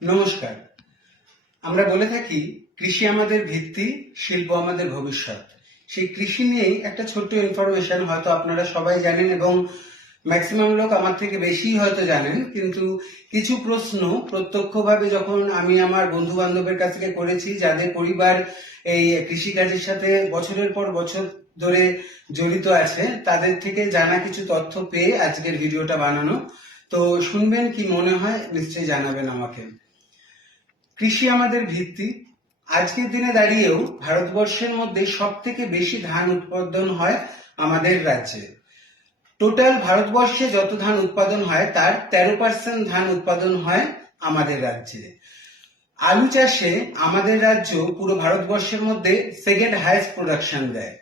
নমস্কার। আমরা বলে থাকি কৃষি আমাদের ভিত্তি, শিল্প আমাদের ভবিষ্যৎ। সেই কৃষি নিয়েই একটা ছোট্ট ইনফরমেশন হয়তো আপনারা সবাই জানেন এবং ম্যাক্সিমাম লোক আমার থেকে বেশি হয়তো জানেন, কিন্তু কিছু প্রশ্ন প্রত্যক্ষভাবে যখন আমি আমার বন্ধু বান্ধবের কাছ থেকে করেছি যাদের পরিবার এই কৃষিকাজের সাথে বছরের পর বছর ধরে জড়িত আছে, তাদের থেকে জানা কিছু তথ্য পেয়ে আজকের ভিডিওটা বানানো। তো শুনবেন, কি মনে হয় নিশ্চয়ই জানাবেন আমাকে। কৃষি আমাদের ভিত্তি। আজকের দিনে দাঁড়িয়েও ভারতবর্ষের মধ্যে সব থেকে বেশি ধান উৎপাদন হয় আমাদের রাজ্যে। টোটাল ভারতবর্ষে যত ধান উৎপাদন হয় তার 13% ধান উৎপাদন হয় আমাদের রাজ্যে। আলু চাষে আমাদের রাজ্য পুরো ভারতবর্ষের মধ্যে সেকেন্ড হাইয়েস্ট প্রোডাকশন দেয়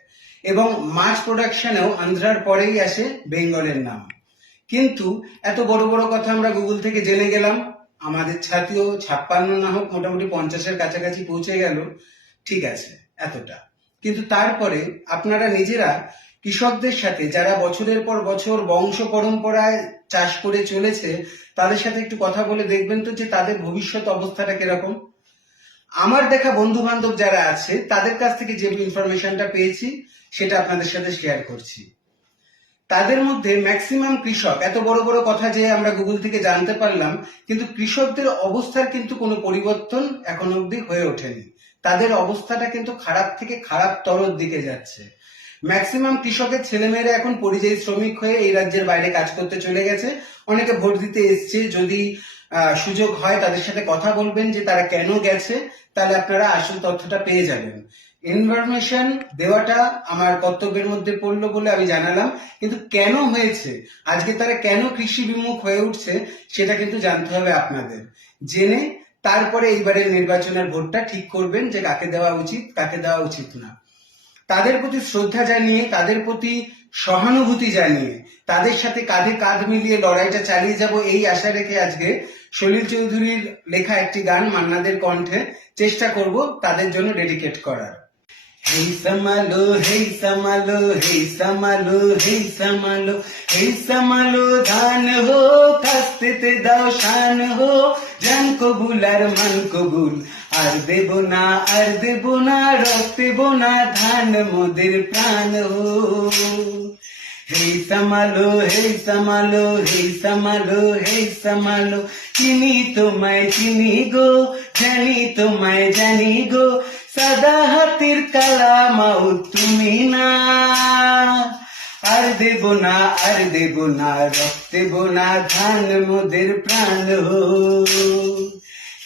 এবং মাছ প্রোডাকশনেও আন্ধ্রার পরেই আসে বেঙ্গলের নাম। কিন্তু এত বড় বড় কথা আমরা গুগল থেকে জেনে গেলাম, আমাদের ছাতিও 56 না হোক মোটামুটি 50-এর কাছাকাছি পৌঁছে গেল, ঠিক আছে এতটা। কিন্তু তারপরে আপনারা নিজেরা কৃষকদের সাথে, যারা বছরের পর বছর বংশ পরম্পরায় চাষ করে চলেছে, তাদের সাথে একটু কথা বলে দেখবেন তো যে তাদের ভবিষ্যৎ অবস্থাটা কিরকম। আমার দেখা বন্ধু বান্ধব যারা আছে তাদের কাছ থেকে যে ইনফরমেশনটা পেয়েছি সেটা আপনাদের সাথে শেয়ার করছি। তাদের মধ্যে ম্যাক্সিমাম কৃষক, এত বড় বড় কথা যে আমরা গুগল থেকে জানতে পারলাম, কিন্তু কৃষকদের অবস্থার কিন্তু কোনো পরিবর্তন এখন অবধি হয়ে ওঠেনি। তাদের অবস্থাটা কিন্তু খারাপ থেকে খারাপতর দিকে যাচ্ছে। ম্যাক্সিমাম কৃষকের ছেলেমেয়েরা এখন পরিযায়ী শ্রমিক হয়ে এই রাজ্যের বাইরে কাজ করতে চলে গেছে। অনেকে ভোট দিতে এসছে, যদি সুযোগ হয় তাদের সাথে কথা বলবেন যে তারা কেন গেছে, তাহলে আপনারা আসল তথ্যটা পেয়ে যাবেন। ইনফরমেশন দেওয়াটা আমার কর্তব্যের মধ্যে পড়লো বলে আমি জানালাম, কিন্তু কেন হয়েছে, আজকে তারা কেন কৃষি বিমুখ হয়ে উঠছে, সেটা কিন্তু জানতে হবে আপনাদের। জেনে তারপরে এইবারের নির্বাচনের ভোটটা ঠিক করবেন যে কাকে দেওয়া উচিত, কাকে দেওয়া উচিত না। তাদের প্রতি শ্রদ্ধা জানিয়ে, তাদের প্রতি সহানুভূতি জানিয়ে, তাদের সাথে কাঁধে কাঁধ মিলিয়ে লড়াইটা চালিয়ে যাব এই আশা রেখে আজকে সলিল চৌধুরীর লেখা একটি গান মান্নাদের কণ্ঠে চেষ্টা করব তাদের জন্য ডেডিকেট করার। হেই সামালো, হেই সামালো, হেই সামালো, হেই সামালো, হেই সামালো ধান হো, কাস্তেতে দাও শান হো, জান কবুল আর মান কবুল, আর দেব না, আর দেব না, রক্ত দেব না, ধান মোদের প্রাণ হো। হেই সামালো, হেই সামালো, হেই সামালো, হেই সামালো, চিনি তোমায় চিনি গো, জানি তোমায় জানি গো, সাদা হাতির কালা মাও তুমি না, আর দেব না, আর দেব না, রক্ত দেব না, ধান মোদের প্রাণ হো।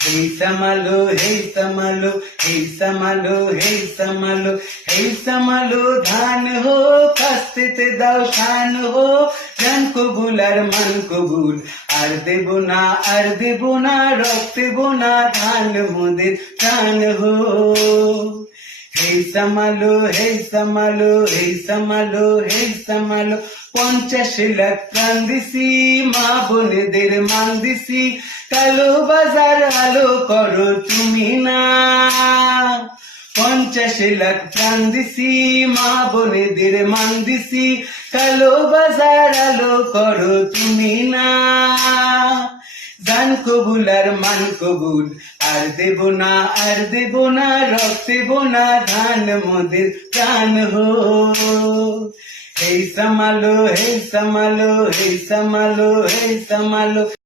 হেই সামালো, হেই সামালো, হেই সামালো, হেই সামালো, হেই সামালো ধান হো, কাস্তেতে দাও শান হো, জান কবুল আর মান কবুল, আর দেব না, আর দেব না, রক্ত দেব না, ধান মোদের প্রাণ হো। হেই সামালো, হেই সামালো, হেই সামালো, হেই সামালো, 50 লাখ প্রাণ দিছি, মা বোনেদের মান দিছি, কালো বাজার আলো করো তুমি না। 50 লাখ প্রাণ দিছি, মা বোনেদের মান দিছি, কালো বাজার আলো করো তুমি না। জান কবুল আর মান কবুল, আর দেব না, আর দেব না, রক্ত দেব না, ধান মোদের প্রাণ হো। হেই সামালো, হেই সামালো, হেই সামালো, হেই সামালো।